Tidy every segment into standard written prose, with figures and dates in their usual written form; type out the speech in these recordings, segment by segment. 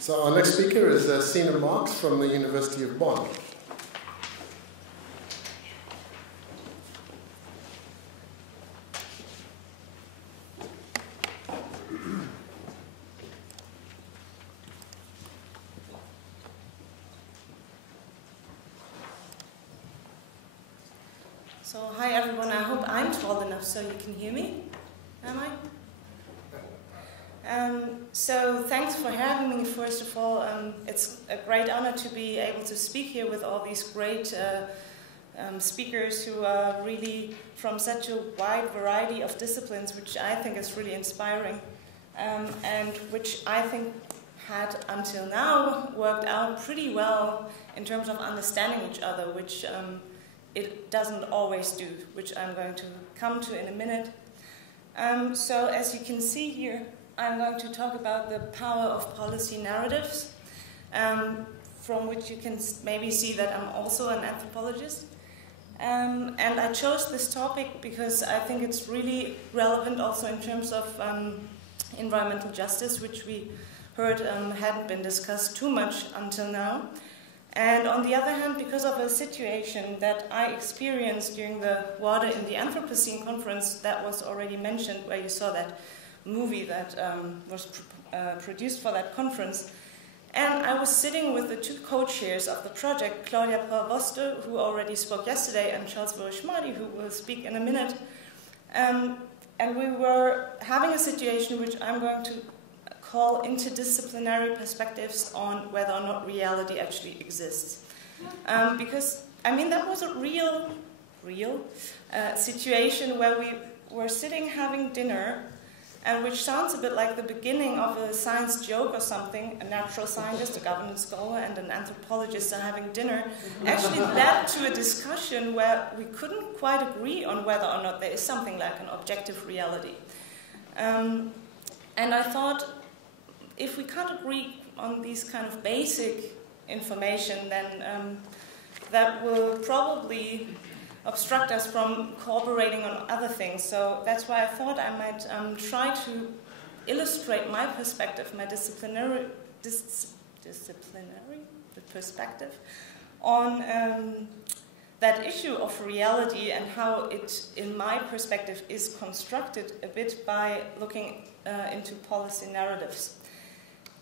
So our next speaker is Marx from the University of Bonn. So hi everyone, I hope I'm tall enough so you can hear me. Am I? So thanks for having me, first of all. It's a great honor to be able to speak here with all these great speakers who are really from such a wide variety of disciplines, which I think is really inspiring, and which I think had until now worked out pretty well in terms of understanding each other, which it doesn't always do, which I'm going to come to in a minute. So as you can see here, I'm going to talk about the power of policy narratives, from which you can maybe see that I'm also an anthropologist. And I chose this topic because I think it's really relevant also in terms of environmental justice, which we heard hadn't been discussed too much until now. And on the other hand, because of a situation that I experienced during the Water in the Anthropocene conference that was already mentioned, where you saw that movie that was produced for that conference. And I was sitting with the two co-chairs of the project, Claudia Paul-Voste, who already spoke yesterday, and Charles Vorishmadi, who will speak in a minute. And we were having a situation which I'm going to call interdisciplinary perspectives on whether or not reality actually exists. Because, I mean, that was a real situation where we were sitting having dinner, and which sounds a bit like the beginning of a science joke or something. A natural scientist, a governance scholar, and an anthropologist are having dinner actually led to a discussion where we couldn't quite agree on whether or not there is something like an objective reality. And I thought, if we can't agree on these kind of basic information, then that will probably obstruct us from cooperating on other things. So that's why I thought I might try to illustrate my perspective, my disciplinary perspective on that issue of reality and how it, in my perspective, is constructed a bit by looking into policy narratives.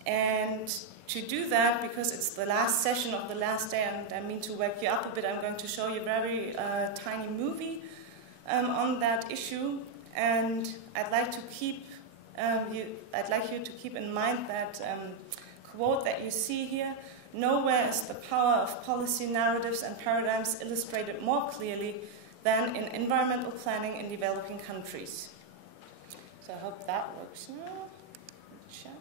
And to do that, because it's the last session of the last day, and I mean to wake you up a bit, I'm going to show you a very tiny movie on that issue. And I'd like to keep I'd like you to keep in mind that quote that you see here: "Nowhere is the power of policy narratives and paradigms illustrated more clearly than in environmental planning in developing countries." So I hope that works now. Check.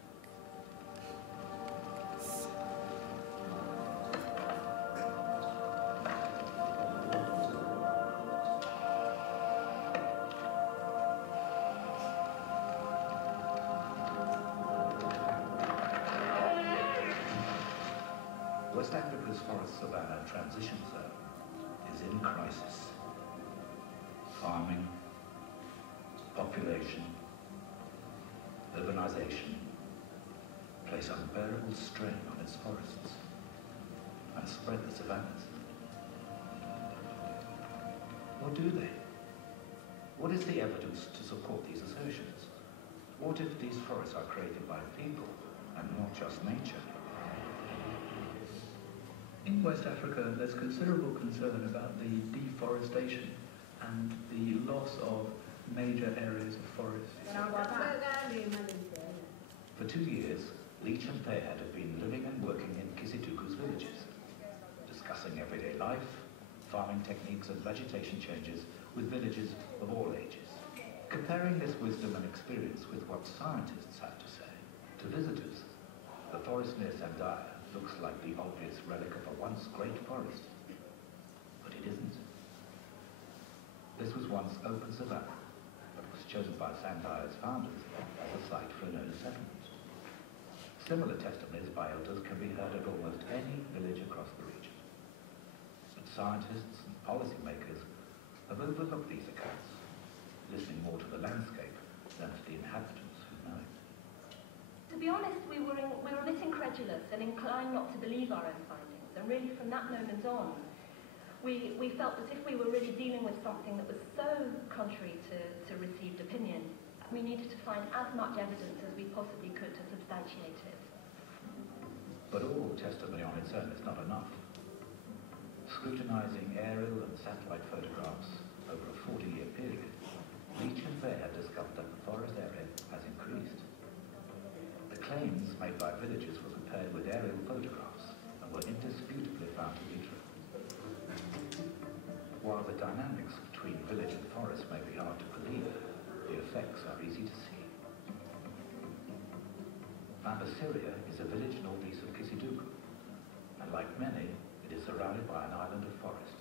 West Africa's forest savanna transition zone is in crisis. Farming, population, urbanization place unbearable strain on its forests and spread the savannas. Or do they? What is the evidence to support these assertions? What if these forests are created by people and not just nature? In West Africa, there's considerable concern about the deforestation and the loss of major areas of forest. For 2 years, Leach and Fayad have been living and working in Kisituku's villages, discussing everyday life, farming techniques and vegetation changes with villagers of all ages. Comparing this wisdom and experience with what scientists have to say, to visitors, the forest near Sandaya looks like the obvious relic of a once great forest. But it isn't. This was once open savanna, but was chosen by Sandaya's founders as a site for an early settlement. Similar testimonies by elders can be heard at almost any village across the region. But scientists and policymakers have overlooked these accounts, listening more to the landscape than to the inhabitants who know it. be honest, we were a bit incredulous and inclined not to believe our own findings. And really, from that moment on, we felt that if we were really dealing with something that was so contrary to received opinion, we needed to find as much evidence as we possibly could to substantiate it. But all testimony on its own is not enough. Scrutinizing aerial and satellite photographs over a 40-year period, Leach and Fair had discovered that the forest area has increased. The claims made by villagers were compared with aerial photographs and were indisputably found to be true. While the dynamics between village and forest may be hard to believe, the effects are easy to see. Ambasiria is a village northeast of Kisidugu, and like many, it is surrounded by an island of forest.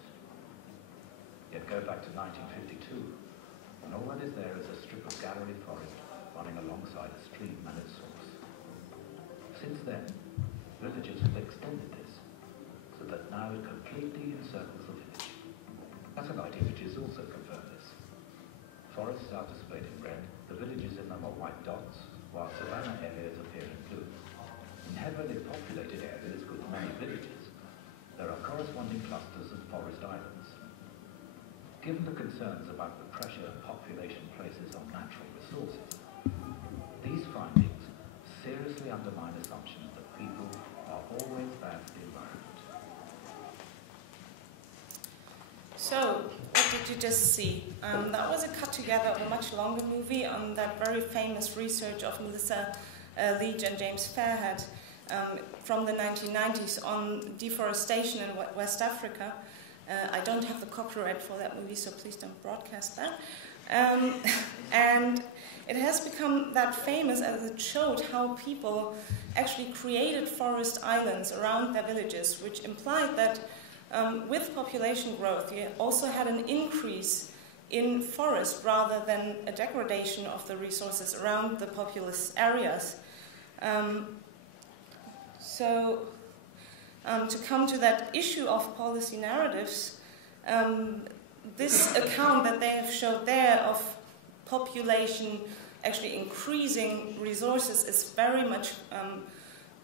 Yet go back to 1952, and all that is there is a strip of gallery forest running alongside a stream and its source. Since then, villagers have extended this, so that now it completely encircles the village. Satellite images also confirm this. Forests are displayed in red, the villages in them are white dots, while savanna areas appear in blue. In heavily populated areas with many villages, there are corresponding clusters of forest islands. Given the concerns about the pressure population places on natural resources, these findings seriously undermine assumptions that people are always bad for the environment. So, what did you just see? That was a cut together of a much longer movie on that very famous research of Melissa Leach and James Fairhead from the 1990s on deforestation in West Africa. I don't have the copyright for that movie, so please don't broadcast that. And it has become that famous as it showed how people actually created forest islands around their villages, which implied that with population growth, you also had an increase in forest rather than a degradation of the resources around the populous areas. To come to that issue of policy narratives, this account that they have showed there of population actually increasing resources is very much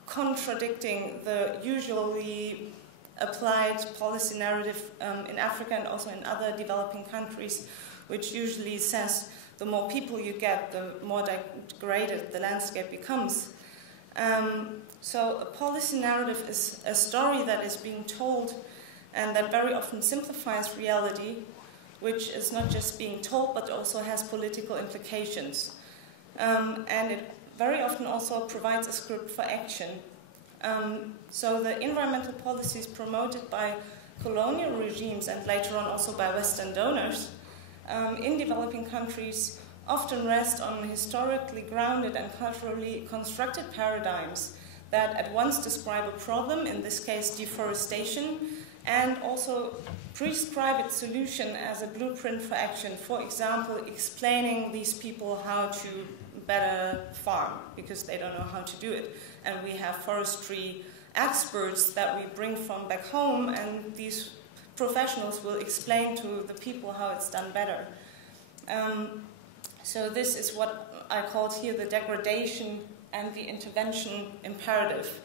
contradicting the usually applied policy narrative in Africa and also in other developing countries, which usually says the more people you get, the more degraded the landscape becomes. So a policy narrative is a story that is being told and that very often simplifies reality, which is not just being told but also has political implications. And it very often also provides a script for action. So the environmental policies promoted by colonial regimes and later on also by Western donors in developing countries often rest on historically grounded and culturally constructed paradigms that at once describe a problem, in this case deforestation, and also prescribe its solution as a blueprint for action. For example, explaining these people how to better farm because they don't know how to do it. And we have forestry experts that we bring from back home, and these professionals will explain to the people how it's done better. So this is what I called here the degradation and the intervention imperative,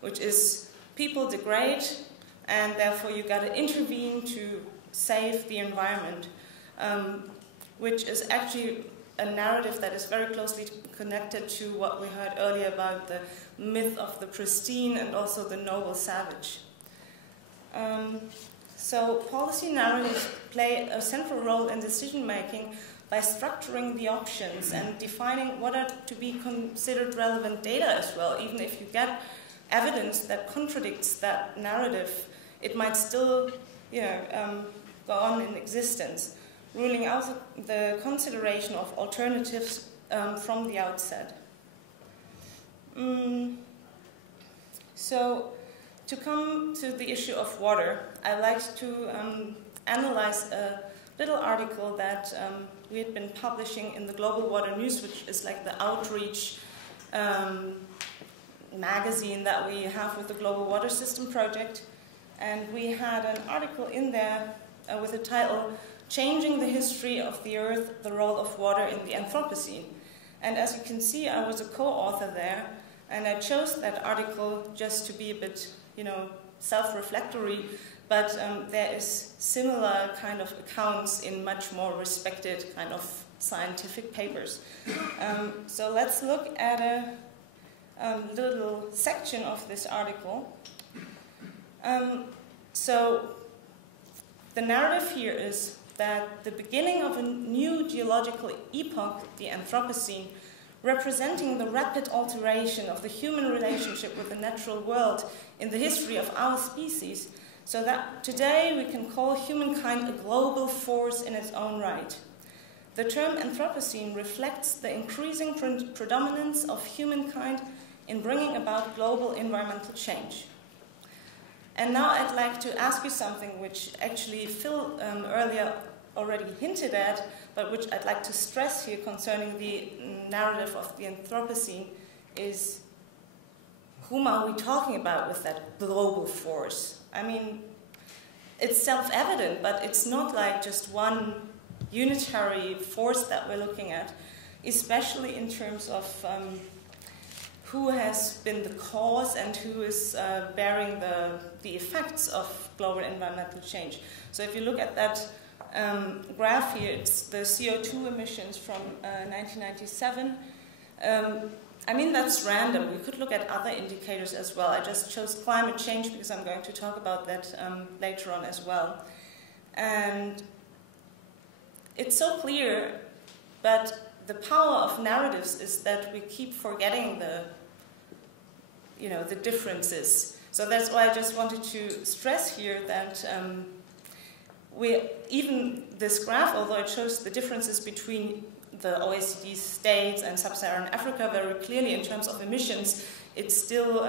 which is people degrade and therefore you got to intervene to save the environment, which is actually a narrative that is very closely connected to what we heard earlier about the myth of the pristine and also the noble savage. So policy narratives play a central role in decision making by structuring the options and defining what are to be considered relevant data as well. Even if you get evidence that contradicts that narrative, it might still, go on in existence, ruling out the consideration of alternatives from the outset. So, to come to the issue of water, I like to analyze a little article that we had been publishing in the Global Water News, which is like the outreach magazine that we have with the Global Water System Project. And we had an article in there with the title, Changing the History of the Earth, the Role of Water in the Anthropocene. And as you can see, I was a co-author there. And I chose that article just to be a bit, self-reflectory, but there is similar kind of accounts in much more respected kind of scientific papers. So let's look at a little section of this article. So the narrative here is that the beginning of a new geological epoch, the Anthropocene, representing the rapid alteration of the human relationship with the natural world in the history of our species, so that today we can call humankind a global force in its own right. The term Anthropocene reflects the increasing predominance of humankind in bringing about global environmental change. And now I'd like to ask you something which actually Phil earlier already hinted at, but which I'd like to stress here concerning the narrative of the Anthropocene is, whom are we talking about with that global force? I mean, it's self-evident, but it's not like just one unitary force that we're looking at, especially in terms of who has been the cause and who is bearing the effects of global environmental change. So if you look at that graph here, it's the CO2 emissions from 1997. I mean, that's random. We could look at other indicators as well. I just chose climate change because I'm going to talk about that later on as well. And it's so clear, but the power of narratives is that we keep forgetting the differences. So that's why I just wanted to stress here that even this graph, although it shows the differences between the OECD states and sub-Saharan Africa very clearly in terms of emissions, it's still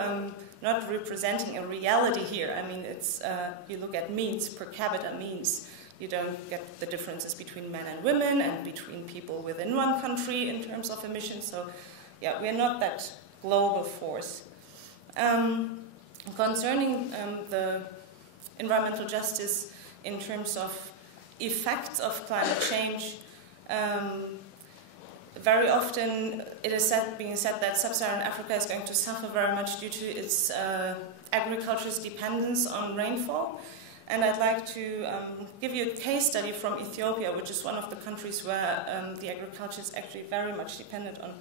not representing a reality here. I mean, it's you look at means, per capita means. You don't get the differences between men and women and between people within one country in terms of emissions. So, yeah, we're not that global force. Concerning the environmental justice in terms of effects of climate change, very often it is being said that sub-Saharan Africa is going to suffer very much due to its agriculture's dependence on rainfall. And I'd like to give you a case study from Ethiopia, which is one of the countries where the agriculture is actually very much dependent on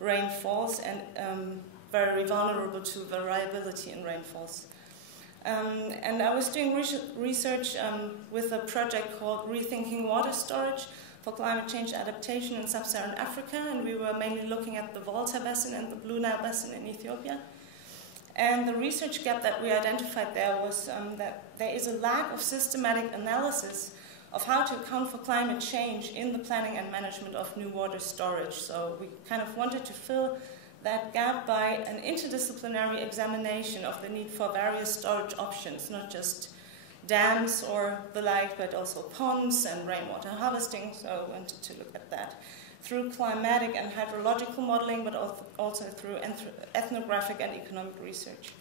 rainfalls and very vulnerable to variability in rainfalls. And I was doing research with a project called Rethinking Water Storage for Climate Change Adaptation in Sub-Saharan Africa, and we were mainly looking at the Volta Basin and the Blue Nile Basin in Ethiopia. And the research gap that we identified there was that there is a lack of systematic analysis of how to account for climate change in the planning and management of new water storage. So we kind of wanted to fill that gap by an interdisciplinary examination of the need for various storage options, not just dams or the like, but also ponds and rainwater harvesting. So I wanted to look at that through climatic and hydrological modeling, but also through ethnographic and economic research.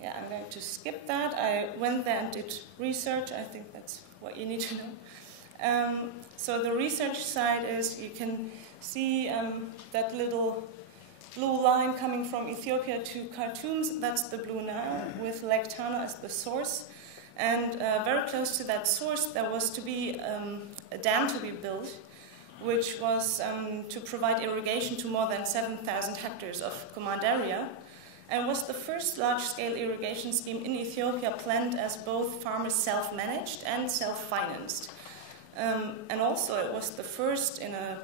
Yeah, I'm going to skip that. I went there and did research. I think that's what you need to know. So the research side is, you can see that little blue line coming from Ethiopia to Khartoum. That's the Blue Nile, with Lake Tana as the source. And very close to that source, there was to be a dam to be built, which was to provide irrigation to more than 7,000 hectares of command area, and was the first large-scale irrigation scheme in Ethiopia planned as both farmers self-managed and self-financed. And also it was the first in a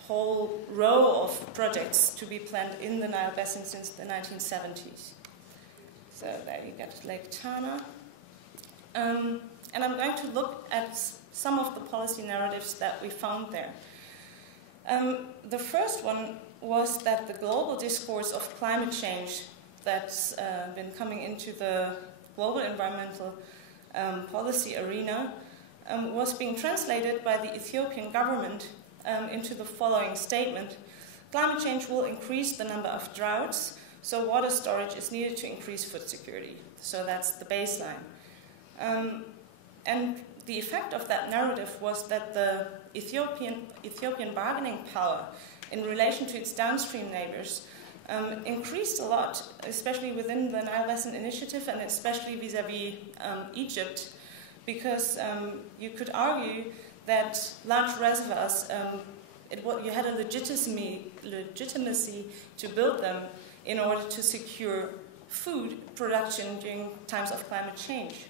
whole row of projects to be planned in the Nile Basin since the 1970s. So there you get Lake Tana. And I'm going to look at some of the policy narratives that we found there. The first one was that the global discourse of climate change that's been coming into the global environmental policy arena was being translated by the Ethiopian government into the following statement: climate change will increase the number of droughts, so water storage is needed to increase food security. So that's the baseline. And the effect of that narrative was that the Ethiopian bargaining power in relation to its downstream neighbors increased a lot, especially within the Nile Basin Initiative and especially vis-à-vis Egypt, because you could argue that large reservoirs, you had a legitimacy to build them in order to secure food production during times of climate change,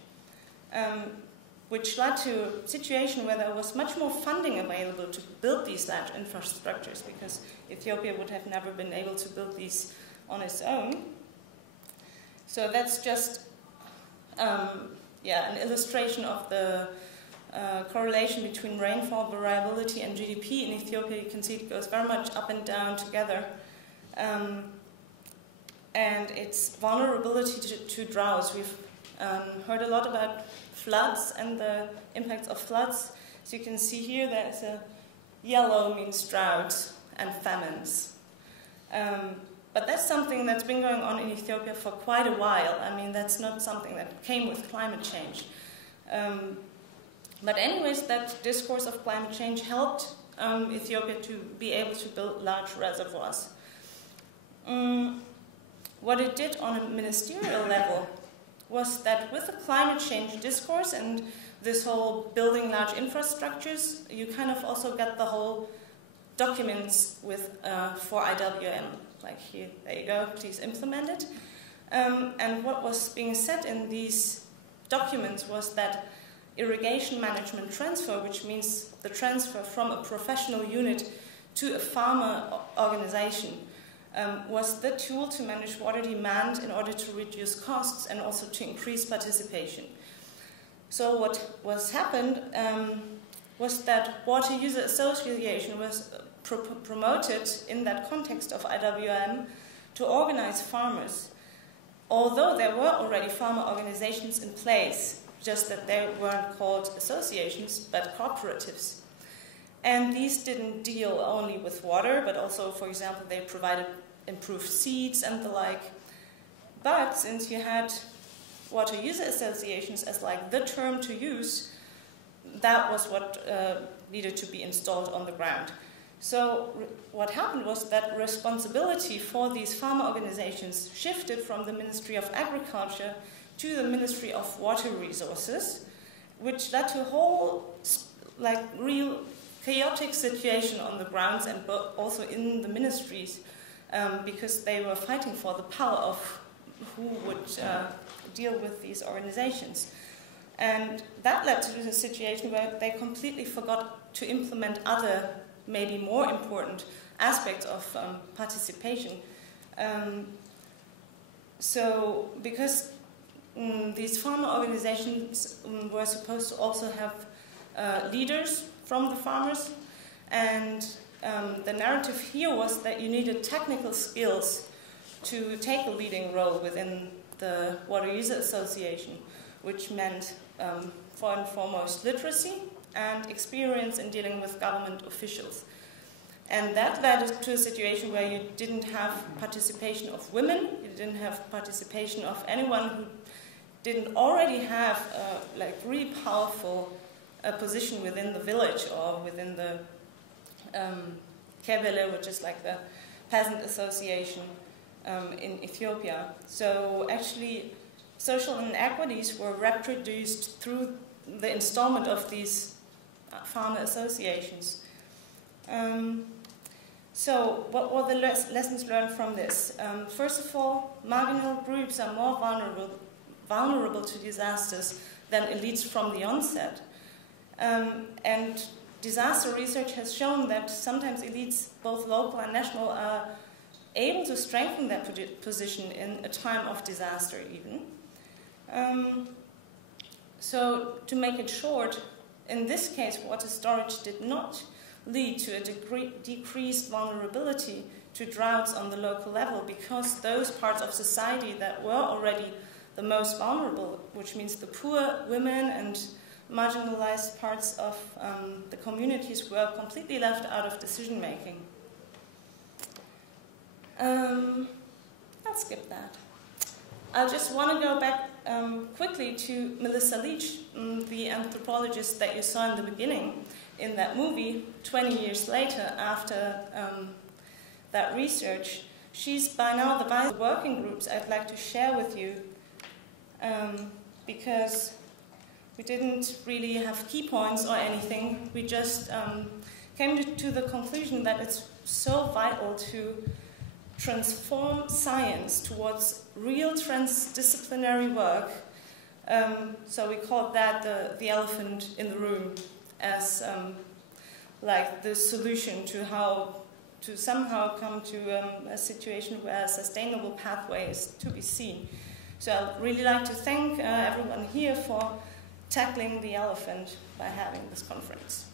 which led to a situation where there was much more funding available to build these large infrastructures, because Ethiopia would have never been able to build these on its own. So that's just an illustration of the correlation between rainfall variability and GDP in Ethiopia. You can see it goes very much up and down together. And its vulnerability to droughts. We've heard a lot about floods and the impacts of floods. So you can see here that yellow means droughts and famines. But that's something that's been going on in Ethiopia for quite a while. I mean, that's not something that came with climate change. But anyways, that discourse of climate change helped Ethiopia to be able to build large reservoirs. What it did on a ministerial level was that with the climate change discourse and this whole building large infrastructures, you kind of also get the whole documents with for IWM. Like here, there you go, please implement it. And what was being said in these documents was that irrigation management transfer, which means the transfer from a professional unit to a farmer organization, was the tool to manage water demand in order to reduce costs and also to increase participation. So what was happened was that Water User Association was promoted in that context of IWM to organize farmers, although there were already farmer organizations in place, just that they weren't called associations but cooperatives. And these didn't deal only with water, but also, for example, they provided improved seeds and the like. But since you had water user associations as like the term to use, that was what needed to be installed on the ground. So what happened was that responsibility for these farmer organizations shifted from the Ministry of Agriculture to the Ministry of Water Resources, which led to a whole real chaotic situation on the grounds and also in the ministries, because they were fighting for the power of who would deal with these organizations. And that led to a situation where they completely forgot to implement other, maybe more important aspects of participation. So because these farmer organizations were supposed to also have leaders from the farmers, and the narrative here was that you needed technical skills to take a leading role within the Water User Association, which meant, for and foremost, literacy and experience in dealing with government officials. And that led to a situation where you didn't have participation of women, you didn't have participation of anyone who didn't already have a really powerful position within the village or within the Kebele, which is like the peasant association in Ethiopia. So actually, social inequities were reproduced through the installment of these farmer associations. So what were the lessons learned from this? First of all, marginal groups are more vulnerable to disasters than elites from the onset. And disaster research has shown that sometimes elites, both local and national, are able to strengthen their position in a time of disaster even. So to make it short, in this case, water storage did not lead to a decreased vulnerability to droughts on the local level, because those parts of society that were already the most vulnerable, which means the poor, women, and marginalized parts of the communities, were completely left out of decision making. I'll skip that. I just want to go back quickly to Melissa Leach, the anthropologist that you saw in the beginning in that movie. 20 years later, after that research, She's by now the vice of the working groups I'd like to share with you, because we didn't really have key points or anything. We just came to the conclusion that it's so vital to transform science towards real transdisciplinary work. So we called that the elephant in the room, as like the solution to how to somehow come to a situation where a sustainable pathway is to be seen. So I'd really like to thank everyone here for tackling the elephant by having this conference.